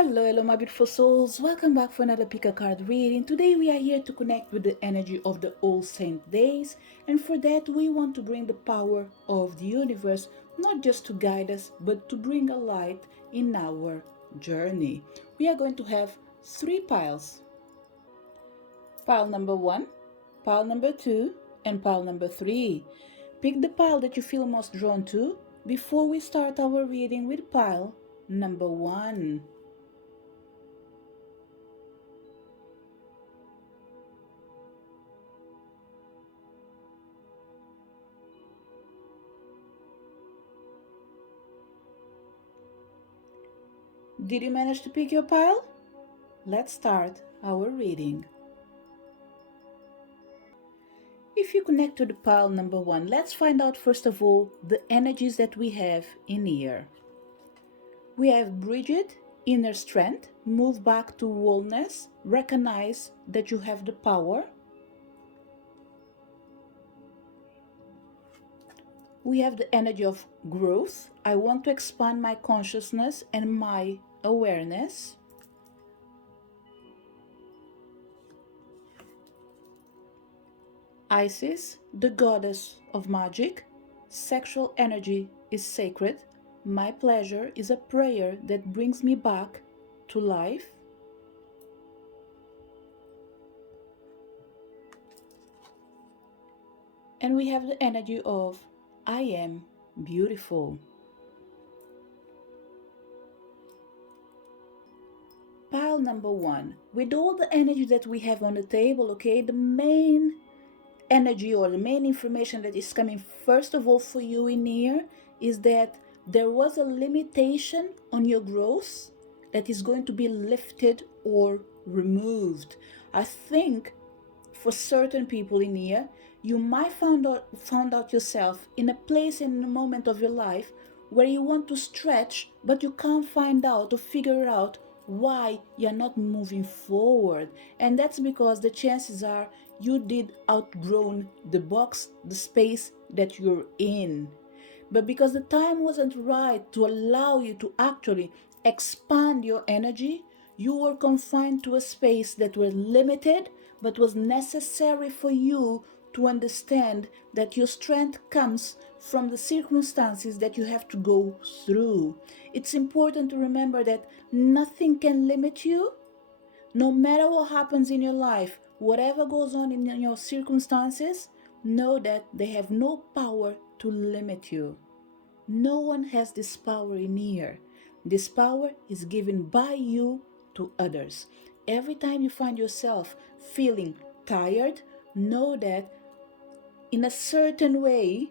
Hello, my beautiful souls. Welcome back for another pick a card reading. Today we are here to connect with the energy of the All Saint days, and for that we want to bring the power of the universe, not just to guide us, but to bring a light in our journey. We are going to have three piles. Pile number one, pile number two, and pile number three. Pick the pile that you feel most drawn to before we start our reading with pile number one. Did you manage to pick your pile? Let's start our reading. If you connect to the pile number one, let's find out first of all the energies that we have in here. We have Bridget, inner strength, move back to wholeness, recognize that you have the power. We have the energy of growth. I want to expand my consciousness and my awareness. Isis, the goddess of magic. Sexual energy is sacred. My pleasure is a prayer that brings me back to life. And we have the energy of I am beautiful. Pile number one. With all the energy that we have on the table, okay, the main energy or the main information that is coming first of all for you in here is that there was a limitation on your growth that is going to be lifted or removed. I think for certain people in here, you might found out yourself in a place in a moment of your life where you want to stretch, but you can't find out or figure out why you're not moving forward. And that's because the chances are you did outgrown the box, the space that you're in. But because the time wasn't right to allow you to actually expand your energy, you were confined to a space that was limited, but was necessary for you to understand that your strength comes from the circumstances that you have to go through. It's important to remember that nothing can limit you. No matter what happens in your life, whatever goes on in your circumstances, know that they have no power to limit you. No one has this power in here. This power is given by you to others. Every time you find yourself feeling tired, know that in a certain way,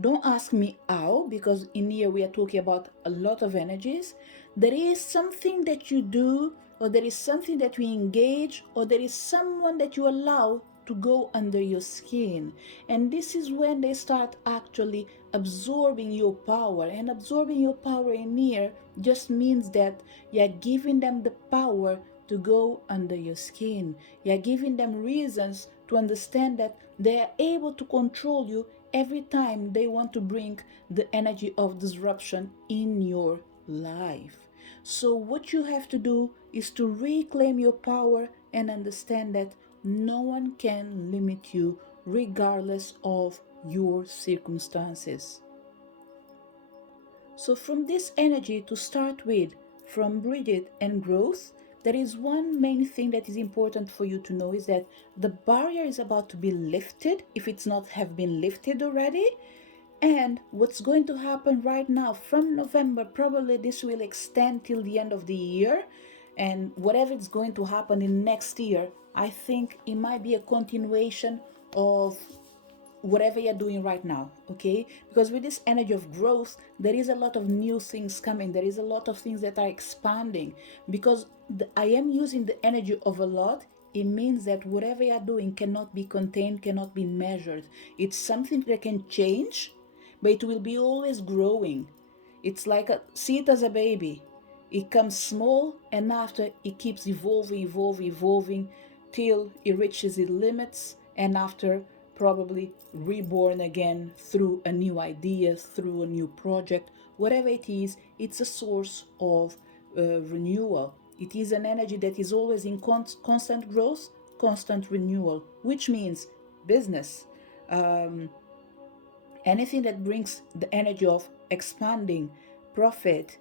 don't ask me how, because in here we are talking about a lot of energies. There is something that you do, or there is something that we engage, or there is someone that you allow to go under your skin. And this is when they start actually absorbing your power. And absorbing your power in here just means that you're giving them the power to go under your skin. You're giving them reasons to understand that they are able to control you every time they want to bring the energy of disruption in your life. So what you have to do is to reclaim your power and understand that no one can limit you regardless of your circumstances. So from this energy to start with, from Bridget and growth, there is one main thing that is important for you to know is that the barrier is about to be lifted, if it's not have been lifted already. And what's going to happen right now from November, probably this will extend till the end of the year. And whatever is going to happen in next year, I think it might be a continuation of whatever you're doing right now, okay? Because with this energy of growth, there is a lot of new things coming. There is a lot of things that are expanding. Because I am using the energy of a lot, it means that whatever you're doing cannot be contained, cannot be measured. It's something that can change, but it will be always growing. It's like see it as a baby. It comes small, and after it keeps evolving till it reaches its limits, and after probably reborn again through a new idea, through a new project, whatever it is, it's a source of renewal. It is an energy that is always in constant growth, constant renewal, which means business, um, anything that brings the energy of expanding, profit.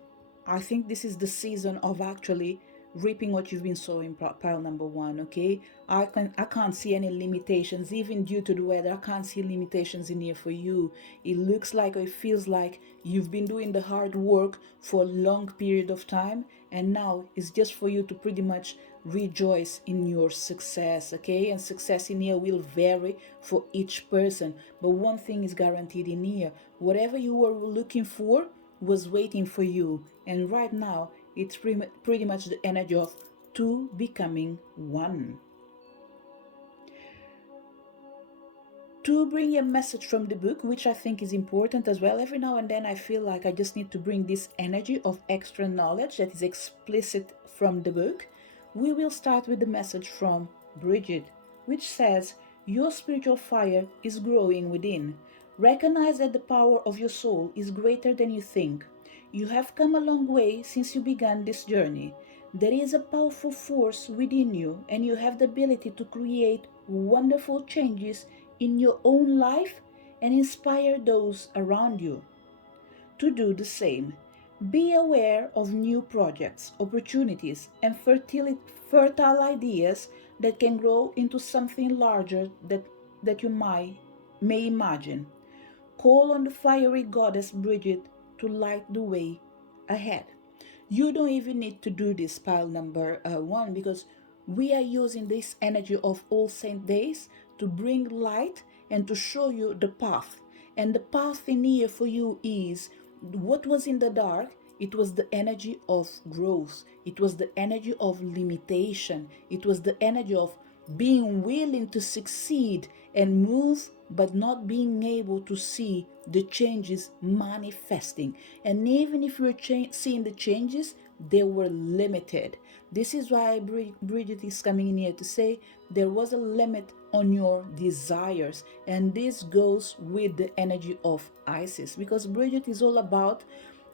I think this is the season of actually reaping what you've been sowing, pile number one. Okay, I can't see any limitations, even due to the weather. I can't see limitations in here for you. It looks like, or it feels like, you've been doing the hard work for a long period of time, and now it's just for you to pretty much rejoice in your success. Okay, and success in here will vary for each person, but one thing is guaranteed in here: whatever you were looking for was waiting for you, and right now it's pretty much the energy of two becoming one. To bring a message from the book, which I think is important as well. Every now and then I feel like I just need to bring this energy of extra knowledge that is explicit from the book. We will start with the message from Bridget, which says, "Your spiritual fire is growing within. Recognize that the power of your soul is greater than you think. You have come a long way since you began this journey. There is a powerful force within you, and you have the ability to create wonderful changes in your own life and inspire those around you to do the same. Be aware of new projects, opportunities, and fertile ideas that can grow into something larger that you may imagine. Call on the fiery goddess Bridget to light the way ahead." You don't even need to do this, pile number one, because we are using this energy of All Saint Days to bring light and to show you the path. And the path in here for you is what was in the dark. It was the energy of growth. It was the energy of limitation. It was the energy of being willing to succeed and move, but not being able to see the changes manifesting. And even if you're seeing the changes, they were limited. This is why Bridget is coming in here to say there was a limit on your desires. And this goes with the energy of Isis, because Bridget is all about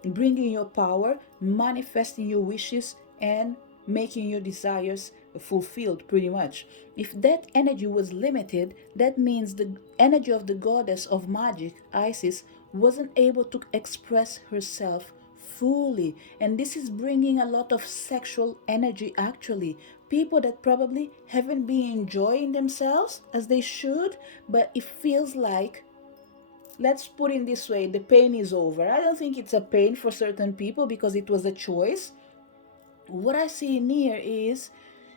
bringing your power, manifesting your wishes, and making your desires fulfilled, pretty much. If that energy was limited, that means the energy of the goddess of magic, Isis, wasn't able to express herself fully. And this is bringing a lot of sexual energy, actually. People that probably haven't been enjoying themselves as they should, but it feels like, let's put it this way, the pain is over. I don't think it's a pain for certain people because it was a choice. What I see in here is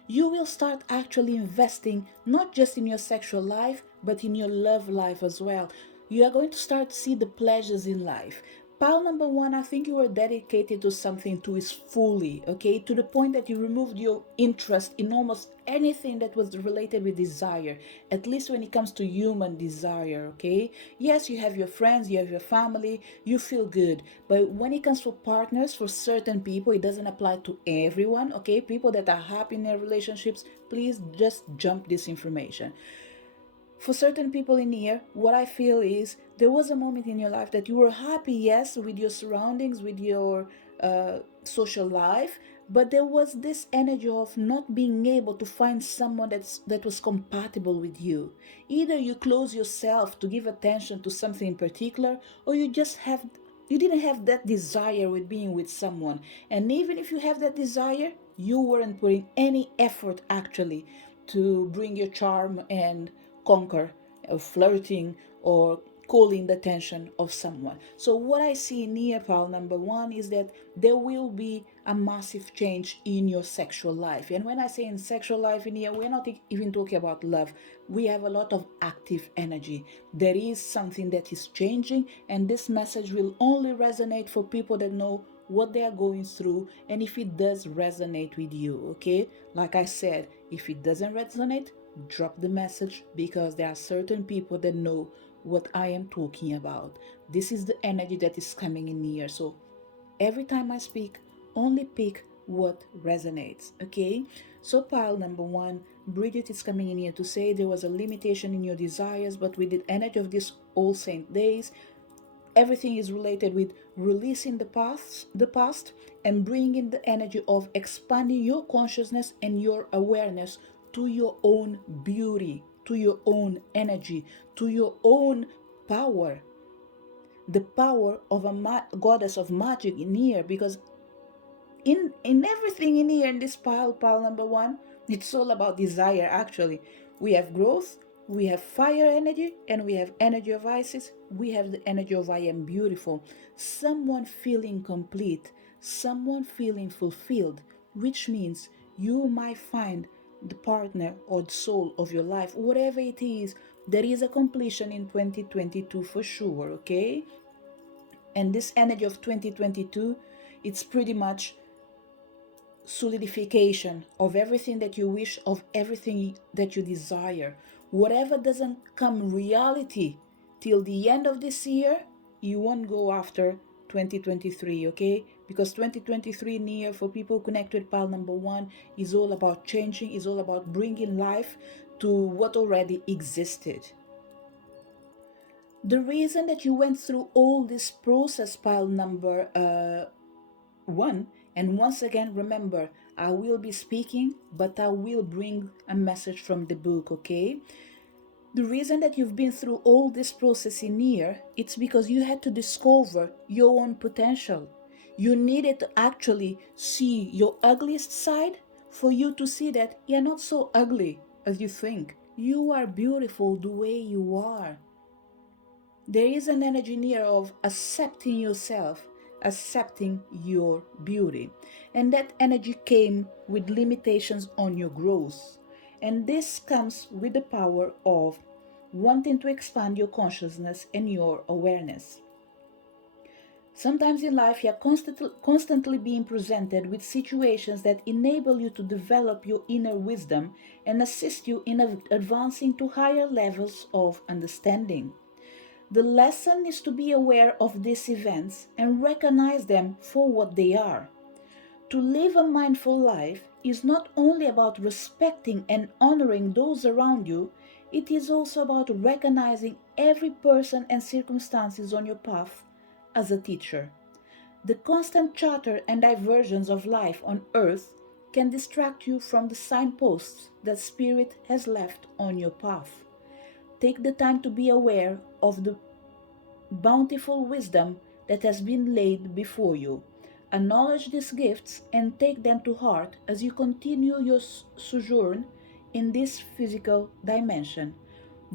you will start actually investing not just in your sexual life, but in your love life as well. You are going to start to see the pleasures in life. Pile number one, I think you are dedicated to something to is fully, okay, to the point that you removed your interest in almost anything that was related with desire, at least when it comes to human desire, okay? Yes, you have your friends, you have your family, you feel good, but when it comes to partners, for certain people, it doesn't apply to everyone, okay? People that are happy in their relationships, please just jump this information. For certain people in here, what I feel is there was a moment in your life that you were happy, yes, with your surroundings, with your social life, but there was this energy of not being able to find someone that was compatible with you. Either you close yourself to give attention to something in particular, or you didn't have that desire with being with someone. And even if you have that desire, you weren't putting any effort actually to bring your charm and conquer flirting or calling the attention of someone. So what I see in here, pile number one, is that there will be a massive change in your sexual life. And when I say in sexual life in here, we're not even talking about love. We have a lot of active energy. There is something that is changing, and this message will only resonate for people that know what they are going through, and if it does resonate with you, okay? Like I said, if it doesn't resonate, drop the message, because there are certain people that know what I am talking about. This is the energy that is coming in here. So every time I speak, only pick what resonates, okay? So pile number one, Bridget is coming in here to say there was a limitation in your desires, but with the energy of this All Saint Days, everything is related with releasing the past and bringing the energy of expanding your consciousness and your awareness to your own beauty, to your own energy, to your own power, the power of a goddess of magic in here. Because in everything in here, in this pile number one, it's all about desire. Actually, we have growth, we have fire energy, and we have energy of Isis. We have the energy of I am beautiful. Someone feeling complete, someone feeling fulfilled, which means you might find the partner or the soul of your life, whatever it is. There is a completion in 2022 for sure. Okay, and this energy of 2022, it's pretty much solidification of everything that you wish, of everything that you desire. Whatever doesn't come reality till the end of this year, you won't go after 2023, okay? Because 2023 near, for people connected with pile number one, is all about changing, is all about bringing life to what already existed. The reason that you went through all this process, pile number one, and once again, remember, I will be speaking, but I will bring a message from the book, okay? The reason that you've been through all this process in here, it's because you had to discover your own potential. You needed to actually see your ugliest side for you to see that you're not so ugly as you think. You are beautiful the way you are. There is an energy in here of accepting yourself, accepting your beauty. And that energy came with limitations on your growth. And this comes with the power of wanting to expand your consciousness and your awareness. Sometimes in life, you are constantly being presented with situations that enable you to develop your inner wisdom and assist you in advancing to higher levels of understanding. The lesson is to be aware of these events and recognize them for what they are. To live a mindful life is not only about respecting and honoring those around you, it is also about recognizing every person and circumstances on your path as a teacher. The constant chatter and diversions of life on earth can distract you from the signposts that Spirit has left on your path. Take the time to be aware of the bountiful wisdom that has been laid before you. Acknowledge these gifts and take them to heart as you continue your sojourn in this physical dimension.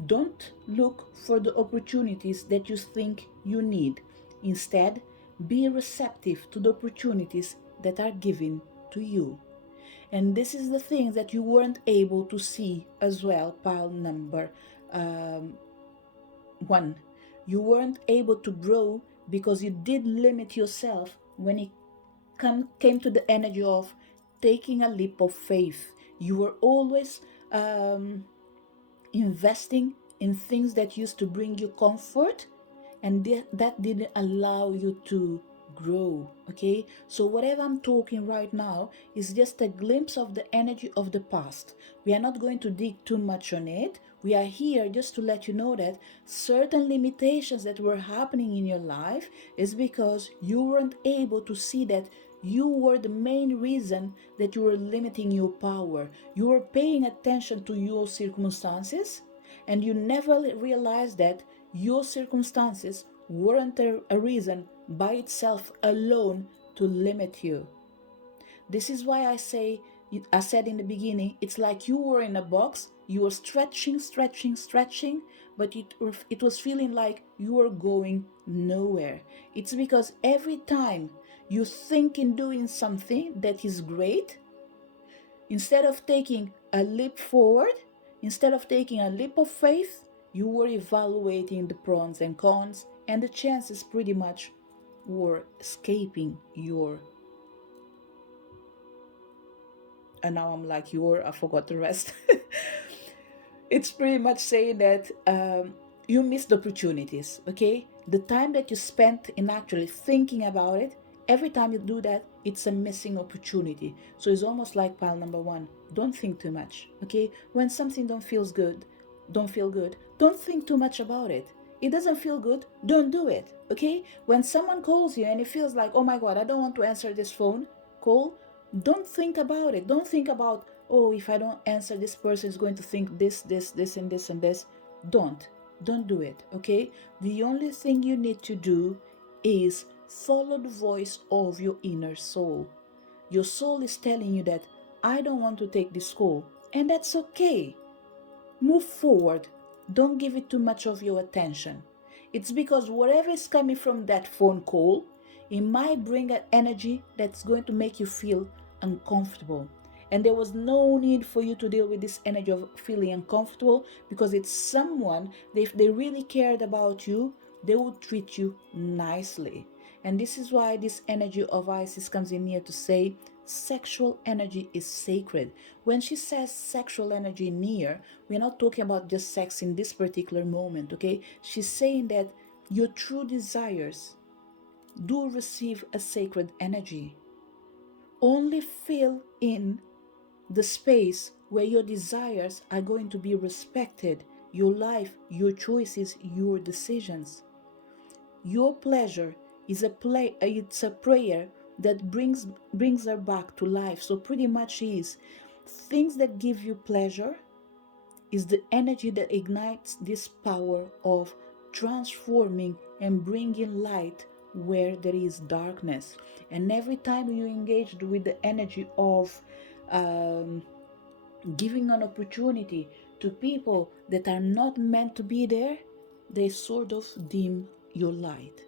Don't look for the opportunities that you think you need. Instead, be receptive to the opportunities that are given to you. And this is the thing that you weren't able to see as well, pile number one. You weren't able to grow because you did limit yourself when it came to the energy of taking a leap of faith. You were always investing in things that used to bring you comfort, and that didn't allow you to grow. Okay, so whatever I'm talking right now is just a glimpse of the energy of the past. We are not going to dig too much on it. We are here just to let you know that certain limitations that were happening in your life is because you weren't able to see that you were the main reason that you were limiting your power. You were paying attention to your circumstances, and you never realized that your circumstances weren't a reason by itself alone to limit you. This is why I said in the beginning, it's like you were in a box, you were stretching, but it was feeling like you were going nowhere. It's because every time you think in doing something that is great, instead of taking a leap forward, instead of taking a leap of faith, you were evaluating the pros and cons, and the chances pretty much were escaping your. And now I'm like, I forgot the rest. It's pretty much saying that you missed opportunities, okay? The time that you spent in actually thinking about it, every time you do that, it's a missing opportunity. So it's almost like pile number one. Don't think too much, okay? When something don't feel good, don't think too much about it. it doesn't feel good, don't do it. Okay, when someone calls you and it feels like, oh my god, I don't want to answer this phone call, don't think about it. Don't think about, oh, if I don't answer, this person is going to think this and this and this. Don't do it. Okay, the only thing you need to do is follow the voice of your inner soul. Your soul is telling you that I don't want to take this call, and that's okay. Move forward. Don't give it too much of your attention. It's because whatever is coming from that phone call, it might bring an energy that's going to make you feel uncomfortable. And there was no need for you to deal with this energy of feeling uncomfortable, because it's someone, if they really cared about you, they would treat you nicely. And this is why this energy of Isis comes in here to say sexual energy is sacred. When she says sexual energy near, we're not talking about just sex in this particular moment, okay? She's saying that your true desires do receive a sacred energy. Only fill in the space where your desires are going to be respected, your life, your choices, your decisions. Your pleasure is it's a prayer that brings her back to life. So pretty much is things that give you pleasure is the energy that ignites this power of transforming and bringing light where there is darkness. And every time you engage with the energy of giving an opportunity to people that are not meant to be there, they sort of dim your light.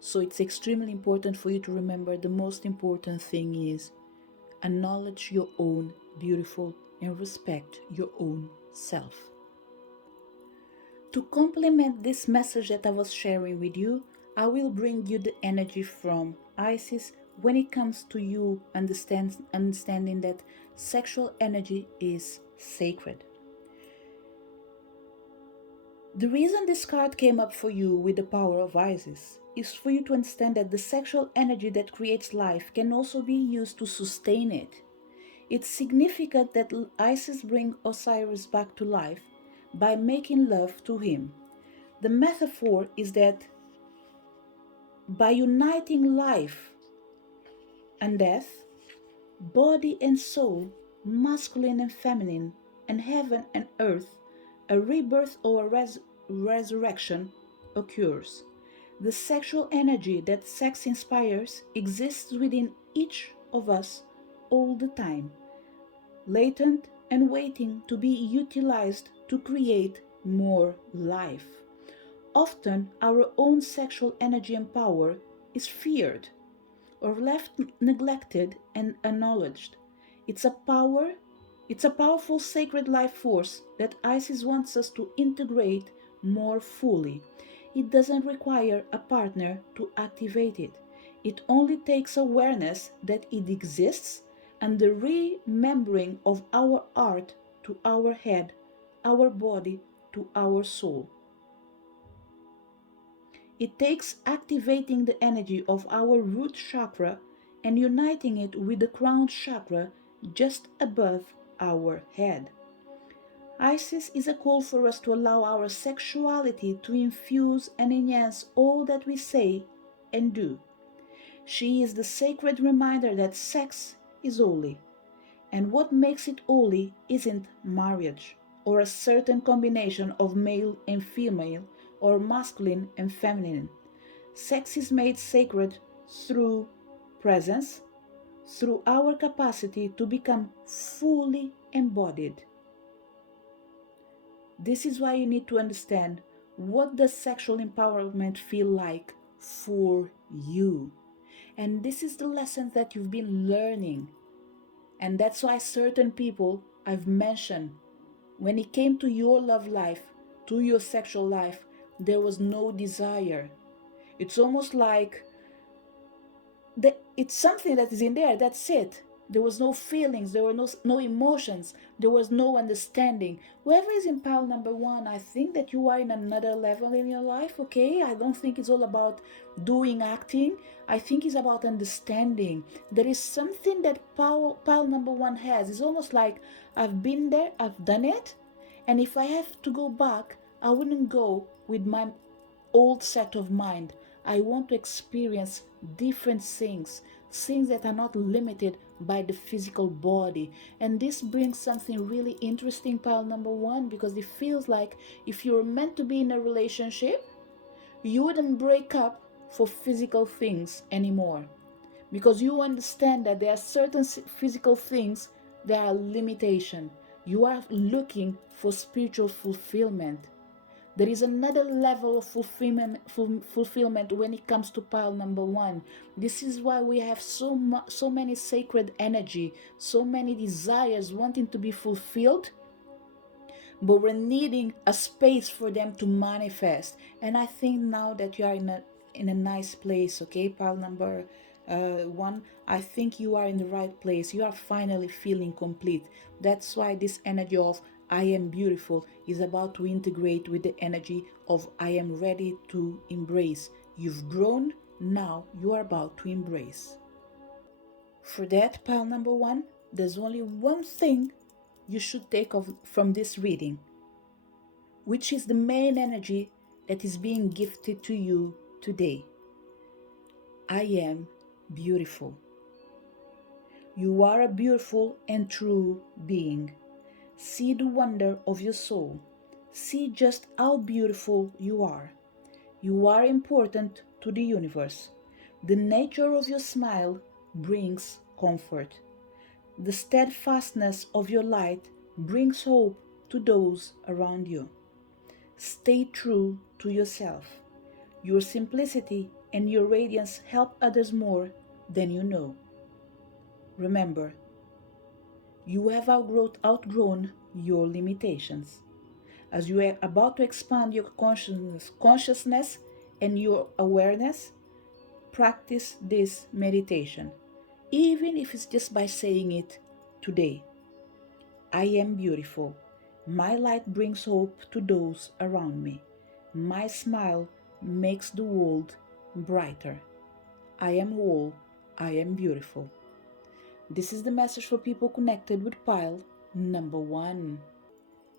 So it's extremely important for you to remember the most important thing is acknowledge your own beautiful and respect your own self. To complement this message that I was sharing with you, I will bring you the energy from Isis when it comes to you understanding that sexual energy is sacred. The reason this card came up for you with the power of Isis is for you to understand that the sexual energy that creates life can also be used to sustain it. It's significant that Isis brings Osiris back to life by making love to him. The metaphor is that by uniting life and death, body and soul, masculine and feminine, and heaven and earth, a rebirth or a resurrection occurs. The sexual energy that sex inspires exists within each of us all the time, latent and waiting to be utilized to create more life. Often, our own sexual energy and power is feared or left neglected and acknowledged. It's a powerful sacred life force that Isis wants us to integrate more fully. It doesn't require a partner to activate it. It only takes awareness that it exists and the remembering of our heart to our head, our body to our soul. It takes activating the energy of our root chakra and uniting it with the crown chakra just above our head. Isis is a call for us to allow our sexuality to infuse and enhance all that we say and do. She is the sacred reminder that sex is holy, and what makes it holy isn't marriage or a certain combination of male and female or masculine and feminine. Sex is made sacred through presence, through our capacity to become fully embodied. This is why you need to understand what does sexual empowerment feel like for you. And this is the lessons that you've been learning. And that's why certain people I've mentioned, when it came to your love life, to your sexual life, there was no desire. It's almost like it's something that is in there, that's it. There was no feelings, there were no emotions, there was no understanding. Whoever is in pile number one, I think that you are in another level in your life, okay? I don't think it's all about doing acting. I think it's about understanding. There is something that pile number one has. It's almost like I've been there, I've done it, and if I have to go back, I wouldn't go with my old set of mind. I want to experience different things, things that are not limited by the physical body. And this brings something really interesting, pile number one, because it feels like if you're meant to be in a relationship, you wouldn't break up for physical things anymore, because you understand that there are certain physical things that are limitation. You are looking for spiritual fulfillment. There is another level of fulfillment when it comes to pile number one. This is why we have so many sacred energy, so many desires wanting to be fulfilled, but we're needing a space for them to manifest. And I think now that you are in a nice place, okay, pile number one, I think you are in the right place. You are finally feeling complete. That's why this energy of I am beautiful is about to integrate with the energy of I am ready to embrace. You've grown, now you are about to embrace. For that, pile number one, there's only one thing you should take from this reading, which is the main energy that is being gifted to you today. I am beautiful. You are a beautiful and true being. See the wonder of your soul. See just how beautiful you are. You are important to the universe. The nature of your smile brings comfort. The steadfastness of your light brings hope to those around you. Stay true to yourself. Your simplicity and your radiance help others more than you know. Remember, you have outgrown your limitations. As you are about to expand your consciousness and your awareness, practice this meditation, even if it's just by saying it today. I am beautiful. My light brings hope to those around me. My smile makes the world brighter. I am whole. I am beautiful. This is the message for people connected with pile number one.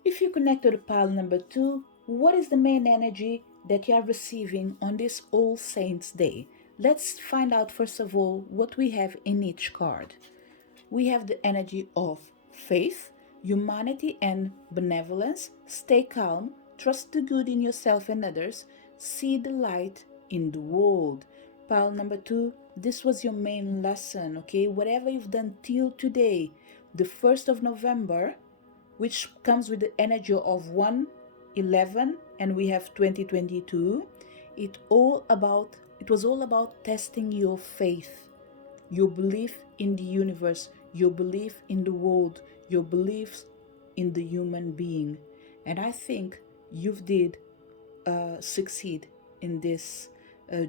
If you connected to pile number two, what is the main energy that you are receiving on this All Saints Day? Let's find out first of all what we have in each card. We have the energy of faith, humanity, and benevolence. Stay calm, trust the good in yourself and others, see the light in the world. Pile number two, this was your main lesson, okay? Whatever you've done till today, the 1st of November, which comes with the energy of 111, and we have 2022, it was all about testing your faith, your belief in the universe, your belief in the world, your beliefs in the human being. And I think you've did succeed in this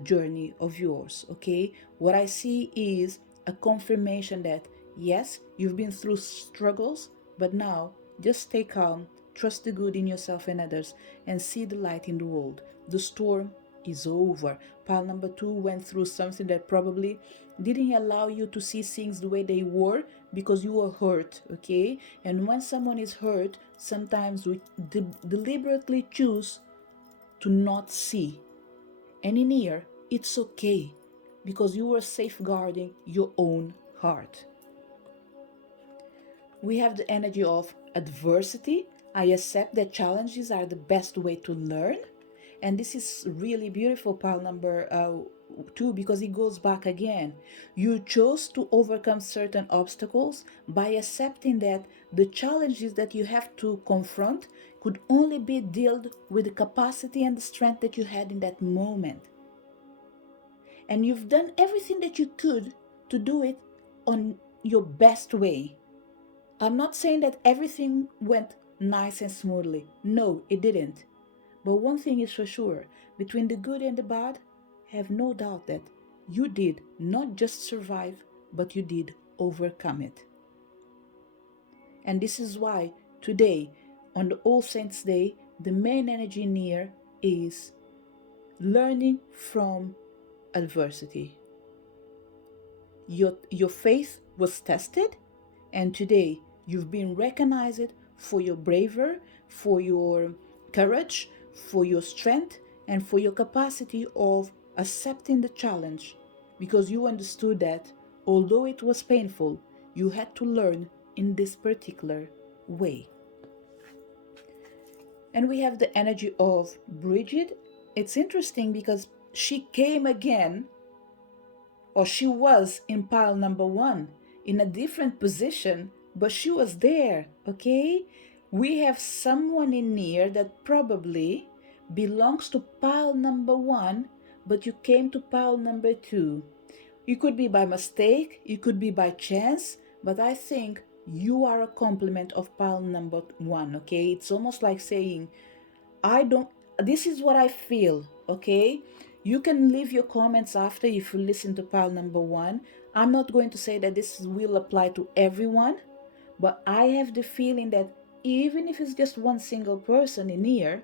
journey of yours, okay? What I see is a confirmation that yes, you've been through struggles, but now just stay calm, trust the good in yourself and others, and see the light in the world. The storm is over. Pile number two went through something that probably didn't allow you to see things the way they were because you were hurt, okay? And when someone is hurt, sometimes we deliberately choose to not see. And in here, it's okay because you were safeguarding your own heart. We have the energy of adversity. I accept that challenges are the best way to learn. And this is really beautiful, pile number two, because it goes back again. You chose to overcome certain obstacles by accepting that the challenges that you have to confront could only be dealt with the capacity and the strength that you had in that moment. And you've done everything that you could to do it on your best way. I'm not saying that everything went nice and smoothly. No, it didn't. But one thing is for sure, between the good and the bad, have no doubt that you did not just survive, but you did overcome it. And this is why today, on the All Saints Day, the main energy in here is learning from adversity. Your faith was tested, and today you've been recognized for your bravery, for your courage, for your strength, and for your capacity of accepting the challenge, because you understood that although it was painful, you had to learn in this particular way. And we have the energy of Bridget. It's interesting because she came again, or she was in pile number one in a different position, but she was there, okay? We have someone in here that probably belongs to pile number one, but you came to pile number two. It could be by mistake, it could be by chance, but I think you are a complement of pile number one, okay? It's almost like saying, I don't, this is what I feel, okay? You can leave your comments after if you listen to pile number one. I'm not going to say that this will apply to everyone, but I have the feeling that even if it's just one single person in here,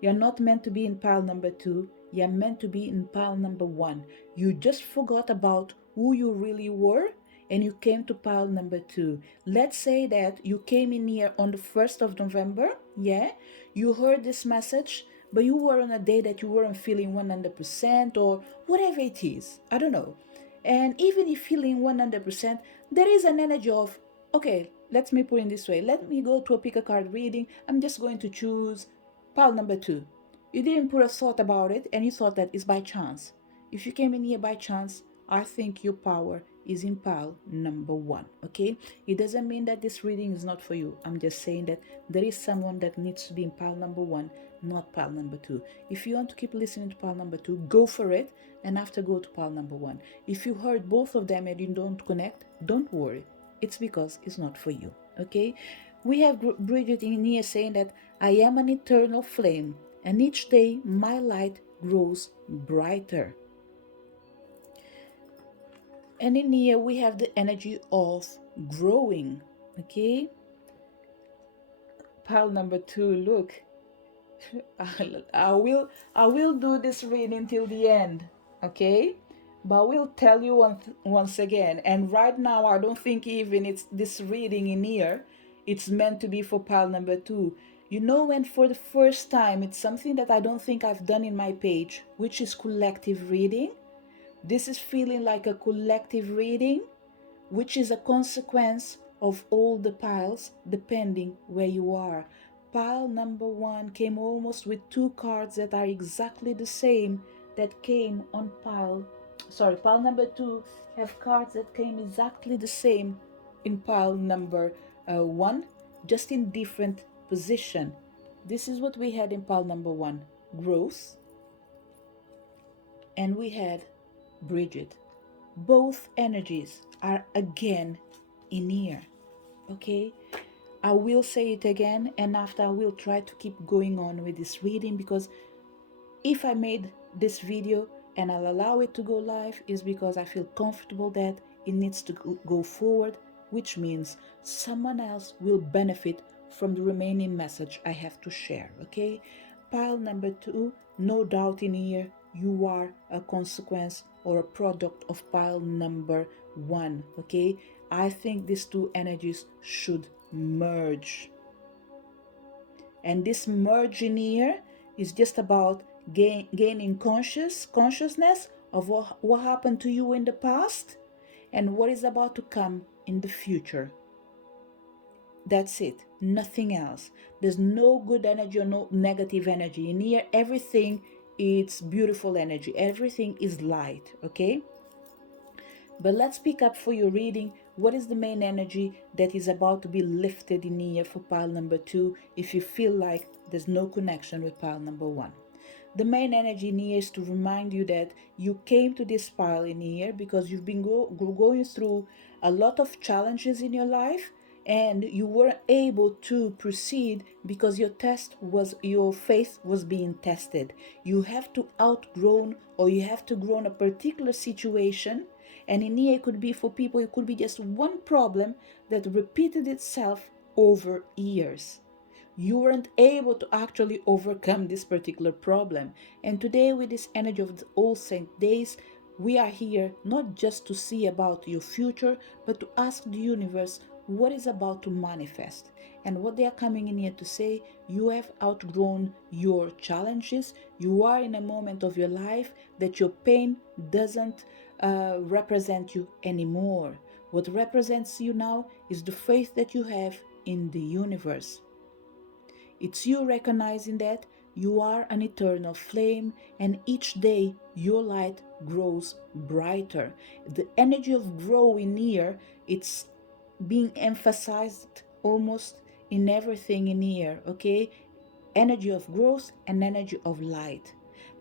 you're not meant to be in pile number two. You're meant to be in pile number one. You just forgot about who you really were and you came to pile number two. Let's say that you came in here on the 1st of November. Yeah. You heard this message, but you were on a day that you weren't feeling 100% or whatever it is. I don't know. And even if feeling 100%, there is an energy of, okay, let me put it this way. Let me go to a pick a card reading. I'm just going to choose pile number two. You didn't put a thought about it and you thought that it's by chance. If you came in here by chance, I think your power is in pile number one, okay? It doesn't mean that this reading is not for you. I'm just saying that there is someone that needs to be in pile number one, not pile number two. If you want to keep listening to pile number two, go for it, and after go to pile number one. If you heard both of them and you don't connect, don't worry. It's because it's not for you, okay? We have Bridget in here saying that I am an eternal flame, and each day my light grows brighter. And in here we have the energy of growing, okay? Pile number two, look. I will do this reading till the end, okay? But I will tell you once again, and right now I don't think even it's this reading in here, it's meant to be for pile number two. You know, when for the first time, it's something that I don't think I've done in my page, which is collective reading. This is feeling like a collective reading, which is a consequence of all the piles depending where you are. Pile number one came almost with two cards that are exactly the same that came on pile number two have cards that came exactly the same in pile number one, just in different position. This is what we had in pile number one, growth, and we had Bridget. Both energies are again in here, okay? I will say it again, and after I will try to keep going on with this reading, because if I made this video and I'll allow it to go live is because I feel comfortable that it needs to go forward, which means someone else will benefit from the remaining message I have to share, okay? Pile number two, no doubt in here, you are a consequence or a product of pile number one, okay? I think these two energies should merge. And this merging here is just about gaining consciousness of what happened to you in the past and what is about to come in the future. That's it, nothing else. There's no good energy or no negative energy in here. Everything is beautiful energy, everything is light, okay? But let's pick up for your reading what is the main energy that is about to be lifted in here for pile number two if you feel like there's no connection with pile number one. The main energy in here is to remind you that you came to this pile in here because you've been going through a lot of challenges in your life, and you weren't able to proceed because your faith was being tested. You have to outgrown, or you have to grow in a particular situation. And in here, it could be for people, it could be just one problem that repeated itself over years. You weren't able to actually overcome this particular problem. And today, with this energy of the All Saint Days, we are here not just to see about your future, but to ask the universe, what is about to manifest. And what they are coming in here to say, you have outgrown your challenges. You are in a moment of your life that your pain doesn't represent you anymore. What represents you now is the faith that you have in the universe. It's you recognizing that you are an eternal flame, and each day your light grows brighter. The energy of growing here, it's being emphasized almost in everything in here, okay? Energy of growth and energy of light.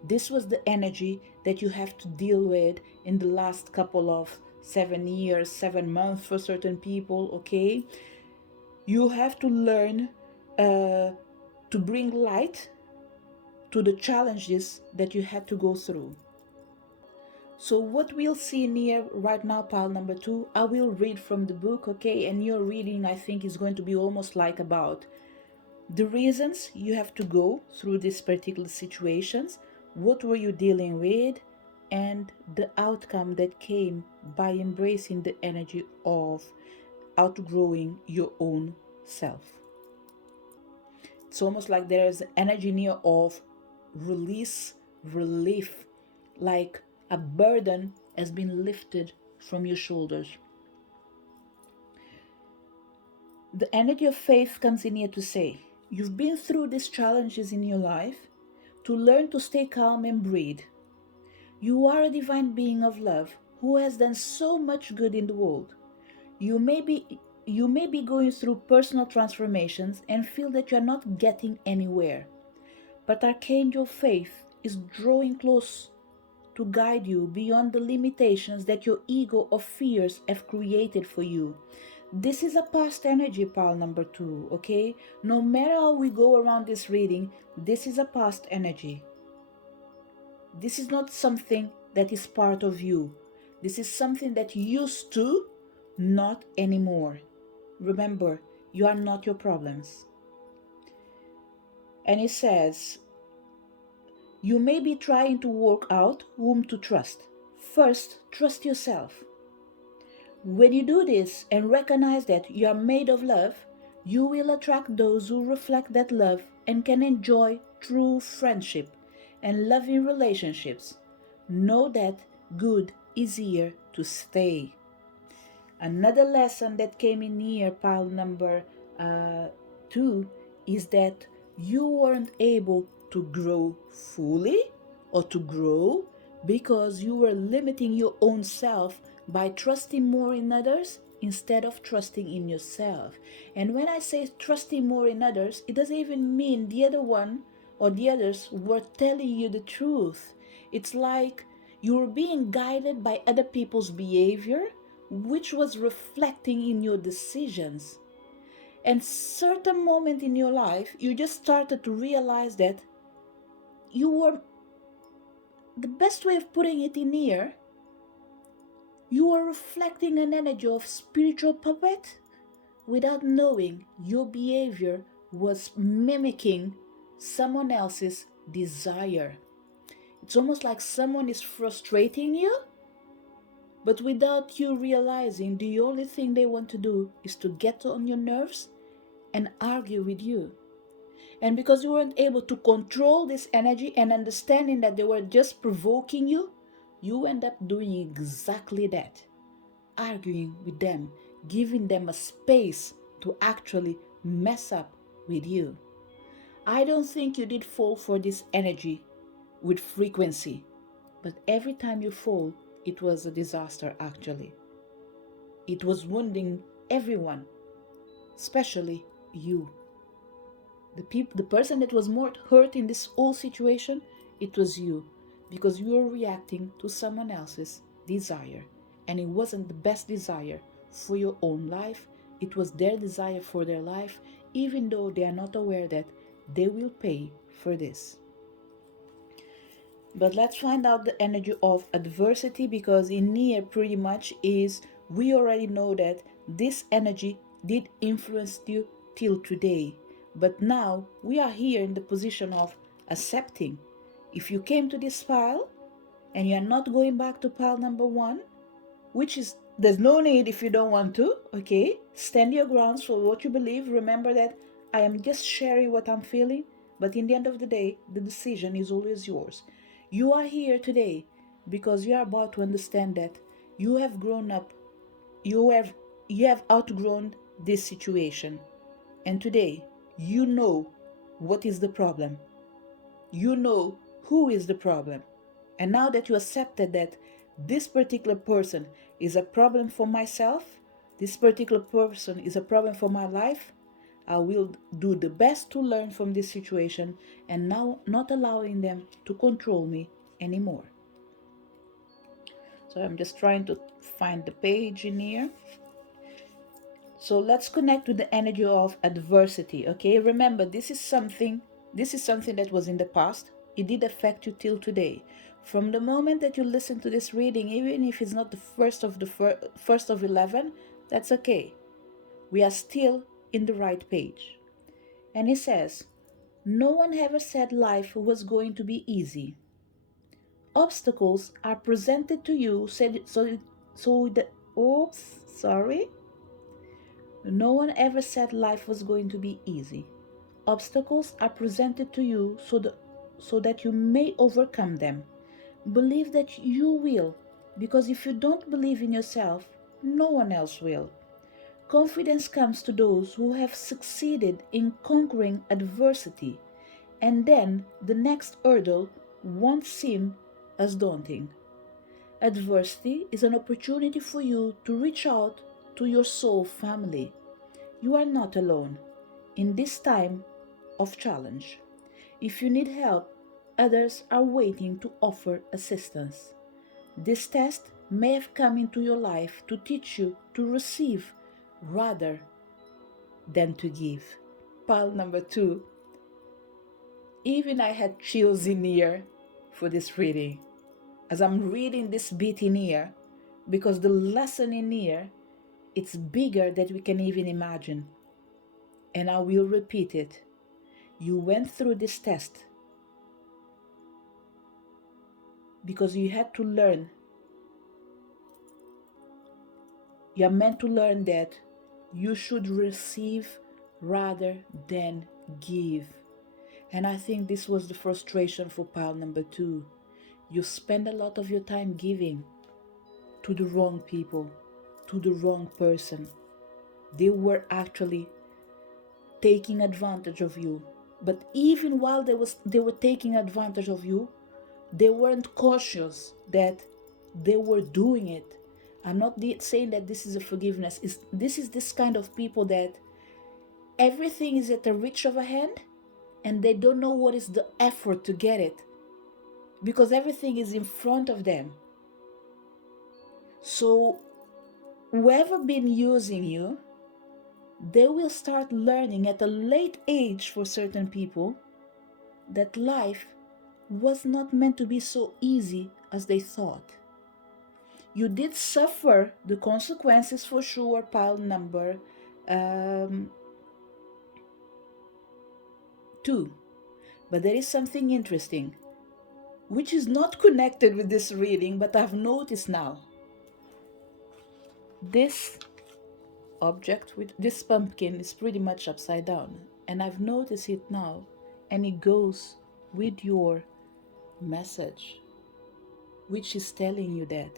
This was the energy that you have to deal with in the last couple of 7 years, 7 months for certain people, okay? You have to learn to bring light to the challenges that you had to go through. So what we'll see in here right now, pile number 2, I will read from the book, okay? And your reading, I think, is going to be almost like about the reasons you have to go through these particular situations, what were you dealing with, and the outcome that came by embracing the energy of outgrowing your own self. It's almost like there is energy near of release, relief, like a burden has been lifted from your shoulders. The energy of faith comes in here to say, you've been through these challenges in your life to learn to stay calm and breathe. You are a divine being of love who has done so much good in the world. You may be going through personal transformations and feel that you are not getting anywhere. But Archangel Faith is drawing close to guide you beyond the limitations that your ego or fears have created for you. This is a past energy, pile number 2, okay? No matter how we go around this reading, this is a past energy. This is not something that is part of you. This is something that used to, not anymore. Remember, you are not your problems. And it says, you may be trying to work out whom to trust. First, trust yourself. When you do this and recognize that you are made of love, you will attract those who reflect that love and can enjoy true friendship and loving relationships. Know that good is here to stay. Another lesson that came in here, pile number 2, is that you weren't able to grow fully or to grow because you were limiting your own self by trusting more in others instead of trusting in yourself. And when I say trusting more in others, it doesn't even mean the other one or the others were telling you the truth. It's like you were being guided by other people's behavior, which was reflecting in your decisions. And certain moment in your life, you just started to realize that you were, the best way of putting it in here, you are reflecting an energy of spiritual puppet without knowing your behavior was mimicking someone else's desire. It's almost like someone is frustrating you, but without you realizing, the only thing they want to do is to get on your nerves and argue with you. And because you weren't able to control this energy and understanding that they were just provoking you, you end up doing exactly that. Arguing with them, giving them a space to actually mess up with you. I don't think you did fall for this energy with frequency, but every time you fall, it was a disaster actually. It was wounding everyone, especially you. The person that was more hurt in this whole situation, it was you, because you were reacting to someone else's desire, and it wasn't the best desire for your own life. It was their desire for their life, even though they are not aware that they will pay for this. But let's find out the energy of adversity, because in here pretty much is, we already know that this energy did influence you till today. But now we are here in the position of accepting. If you came to this pile and you are not going back to pile number 1, which is, there's no need if you don't want to, okay? Stand your grounds for what you believe. Remember that I am just sharing what I'm feeling, but in the end of the day, the decision is always yours. You are here today because you are about to understand that you have grown up, you have you have outgrown this situation. And today, you know what is the problem. You know who is the problem. And now that you accepted that this particular person is a problem for myself, this particular person is a problem for my life, I will do the best to learn from this situation and now not allowing them to control me anymore. So I'm just trying to find the page in here. So let's connect with the energy of adversity, okay? Remember, this is something that was in the past. It did affect you till today. From the moment that you listen to this reading, even if it's not the first of 11, that's okay. We are still in the right page. And he says, no one ever said life was going to be easy. Obstacles are presented to you so that, oops, sorry. No one ever said life was going to be easy. Obstacles are presented to you so that you may overcome them. Believe that you will, because if you don't believe in yourself, no one else will. Confidence comes to those who have succeeded in conquering adversity, and then the next hurdle won't seem as daunting. Adversity is an opportunity for you to reach out to your soul family. You are not alone in this time of challenge. If you need help, others are waiting to offer assistance. This test may have come into your life to teach you to receive rather than to give. Pile number 2. Even I had chills in here for this reading. As I'm reading this bit in here, because the lesson in here, it's bigger than we can even imagine. And I will repeat it. You went through this test because you had to learn. You are meant to learn that you should receive rather than give. And I think this was the frustration for pile number 2. You spend a lot of your time giving to the wrong people, to the wrong person. They were actually taking advantage of you. But even while they were taking advantage of you, they weren't cautious that they were doing it. I'm not saying that this is a forgiveness. This is this kind of people that everything is at the reach of a hand and they don't know what is the effort to get it because everything is in front of them. So whoever been using you, they will start learning at a late age for certain people that life was not meant to be so easy as they thought. You did suffer the consequences for sure, pile number 2. But there is something interesting, which is not connected with this reading, but I've noticed now. This object with this pumpkin is pretty much upside down, and I've noticed it now, and it goes with your message, which is telling you that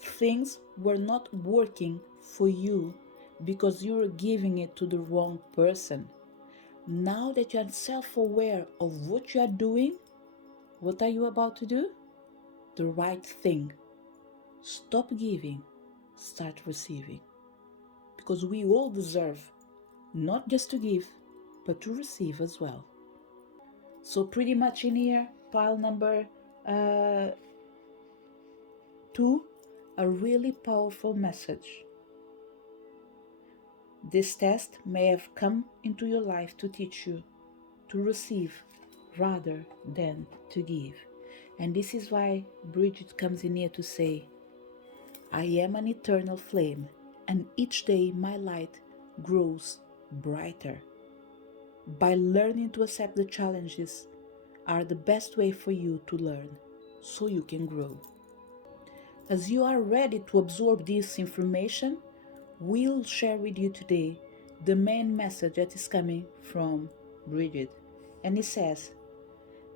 things were not working for you because you were giving it to the wrong person. Now that you are self-aware of what you are doing, what are you about to do? The right thing. Stop giving, start receiving. Because we all deserve not just to give, but to receive as well. So pretty much in here, pile number 2, a really powerful message. This test may have come into your life to teach you to receive rather than to give. And this is why Bridget comes in here to say, I am an eternal flame, and each day my light grows brighter. By learning to accept the challenges are the best way for you to learn, so you can grow. As you are ready to absorb this information, we'll share with you today the main message that is coming from Bridget. And it says,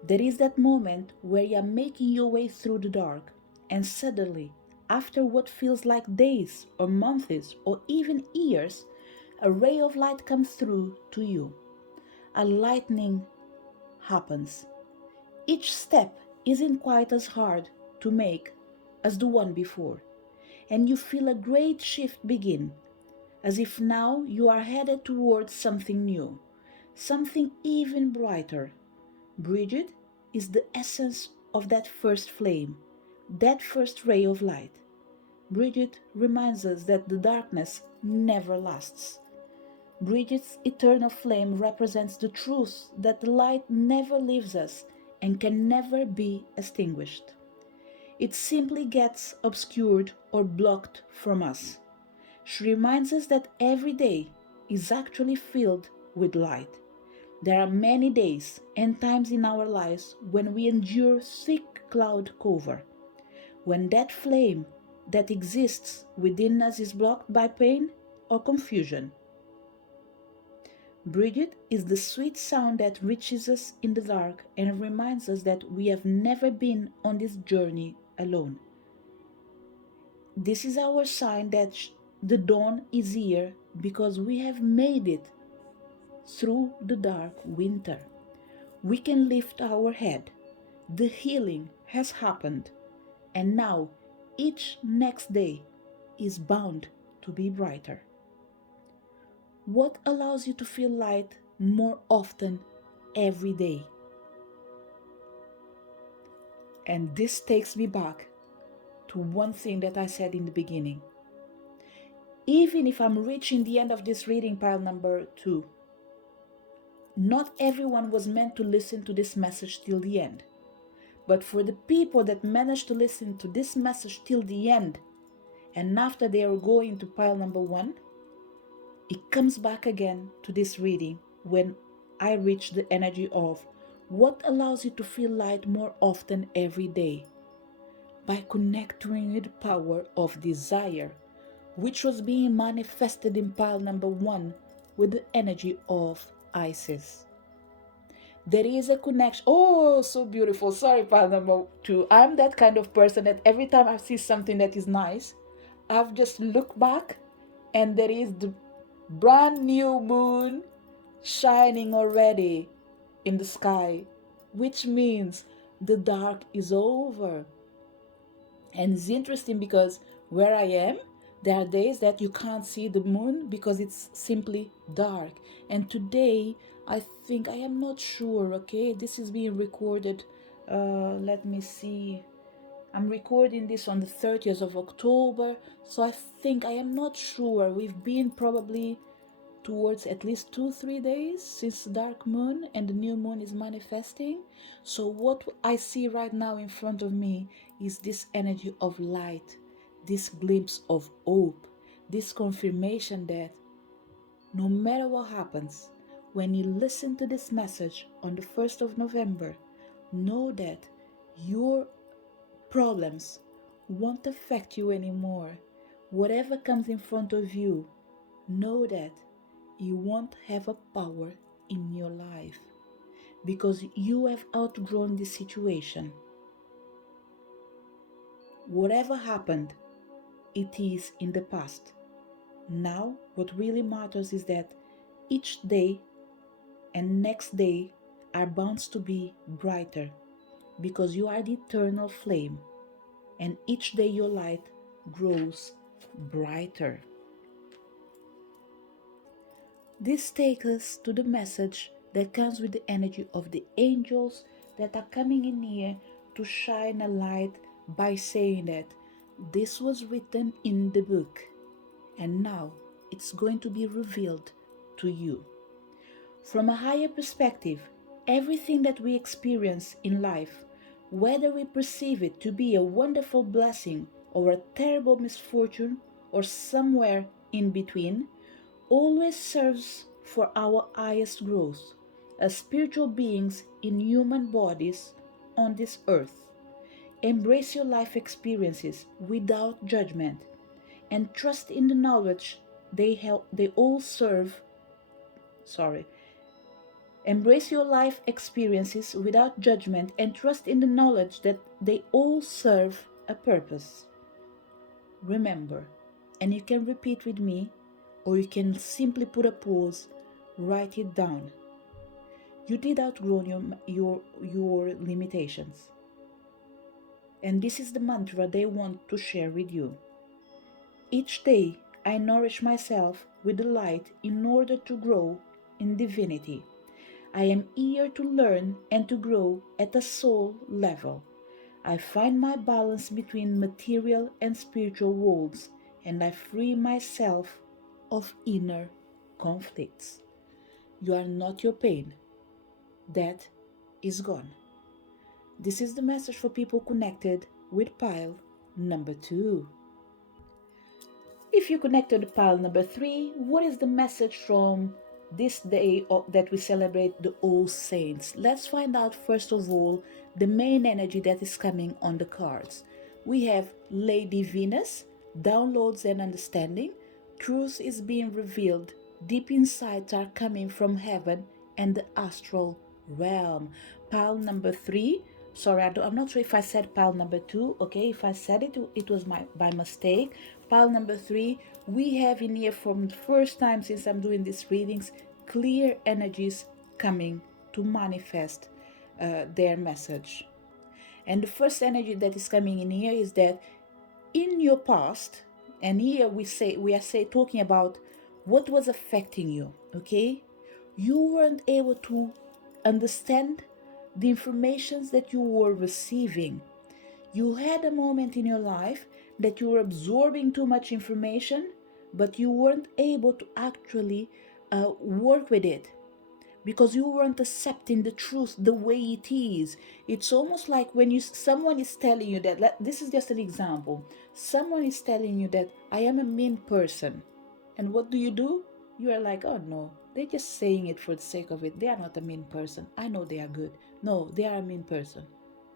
there is that moment where you are making your way through the dark, and suddenly, after what feels like days or months or even years, a ray of light comes through to you. A lightning happens. Each step isn't quite as hard to make as the one before, and you feel a great shift begin, as if now you are headed towards something new, something even brighter. Bridget is the essence of that first flame, that first ray of light. Bridget reminds us that the darkness never lasts. Bridget's eternal flame represents the truth that the light never leaves us and can never be extinguished. It simply gets obscured or blocked from us. She reminds us that every day is actually filled with light. There are many days and times in our lives when we endure thick cloud cover, when that flame that exists within us is blocked by pain or confusion. Bridget is the sweet sound that reaches us in the dark and reminds us that we have never been on this journey alone. This is our sign that the dawn is here because we have made it through the dark winter. We can lift our head. The healing has happened, and now each next day is bound to be brighter. What allows you to feel light more often every day? And this takes me back to one thing that I said in the beginning. Even if I'm reaching the end of this reading pile number 2, not everyone was meant to listen to this message till the end. But for the people that managed to listen to this message till the end, and after they are going to pile number 1, it comes back again to this reading when I reach the energy of what allows you to feel light more often every day. By connecting with the power of desire, which was being manifested in pile number 1 with the energy of Isis. There is a connection. Oh, so beautiful. Sorry, pile number 2. I'm that kind of person that every time I see something that is nice, I've just looked back and there is the brand new moon shining already in the sky, which means the dark is over. And it's interesting because where I am, there are days that you can't see the moon because it's simply dark. And today, I think, I am not sure, okay? This is being recorded, let me see. I'm recording this on the 30th of October, so I think, I am not sure. We've been probably towards at least 2-3 days since the dark moon and the new moon is manifesting. So what I see right now in front of me is this energy of light, this glimpse of hope, this confirmation that no matter what happens, when you listen to this message on the 1st of November, know that your problems won't affect you anymore. Whatever comes in front of you, know that you won't have a power in your life because you have outgrown this situation. Whatever happened, it is in the past. Now, what really matters is that each day and next day are bound to be brighter because you are the eternal flame, and each day your light grows brighter. This takes us to the message that comes with the energy of the angels that are coming in here to shine a light by saying that this was written in the book and now it's going to be revealed to you. From a higher perspective, everything that we experience in life, whether we perceive it to be a wonderful blessing or a terrible misfortune or somewhere in between, always serves for our highest growth as spiritual beings in human bodies on this earth. Embrace your life experiences without judgment and trust in the knowledge they all serve, sorry. Embrace your life experiences without judgment and trust in the knowledge that they all serve a purpose. Remember, and you can repeat with me, or you can simply put a pause, write it down. You did outgrow your limitations. And this is the mantra they want to share with you. Each day I nourish myself with the light in order to grow in divinity. I am here to learn and to grow at a soul level. I find my balance between material and spiritual worlds, and I free myself of inner conflicts. You are not your pain. That is gone. This is the message for people connected with pile number 2. If you connected to pile number 3, what is the message from this day that we celebrate the All Saints? Let's find out first of all the main energy that is coming on the cards. We have Lady Venus, downloads and understanding. Truth is being revealed. Deep insights are coming from heaven and the astral realm. Pile number 3. Sorry, I'm not sure if I said pile number 2. Okay, if I said it, it was by mistake. Pile number 3, we have in here from the first time since I'm doing these readings, clear energies coming to manifest their message. And the first energy that is coming in here is that in your past, and here we are talking about what was affecting you, okay? You weren't able to understand the informations that you were receiving. You had a moment in your life that you were absorbing too much information, but you weren't able to actually work with it because you weren't accepting the truth the way it is. It's almost like when someone is telling you that, this is just an example, someone is telling you that I am a mean person, and what do? You are like, oh no, they're just saying it for the sake of it. They are not a mean person. I know they are good. No, they are a mean person.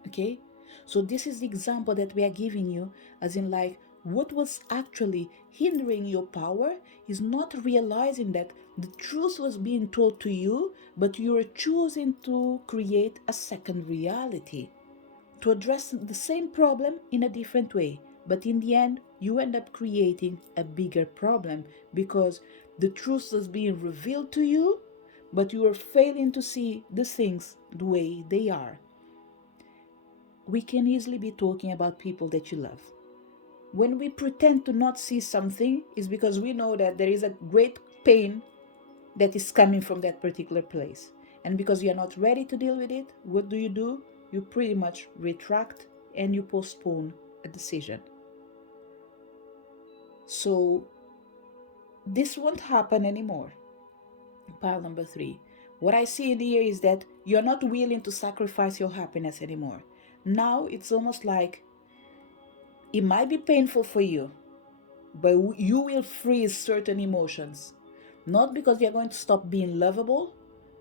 Okay? So this is the example that we are giving you, as in like what was actually hindering your power is not realizing that the truth was being told to you, but you are choosing to create a second reality to address the same problem in a different way. But in the end, you end up creating a bigger problem because the truth was being revealed to you, but you are failing to see the things the way they are. We can easily be talking about people that you love. When we pretend to not see something, is because we know that there is a great pain that is coming from that particular place. And because you're not ready to deal with it, what do? You pretty much retract and you postpone a decision. So this won't happen anymore. Pile number 3. What I see in here is that you're not willing to sacrifice your happiness anymore. Now it's almost like it might be painful for you, but you will freeze certain emotions. Not because you're going to stop being lovable,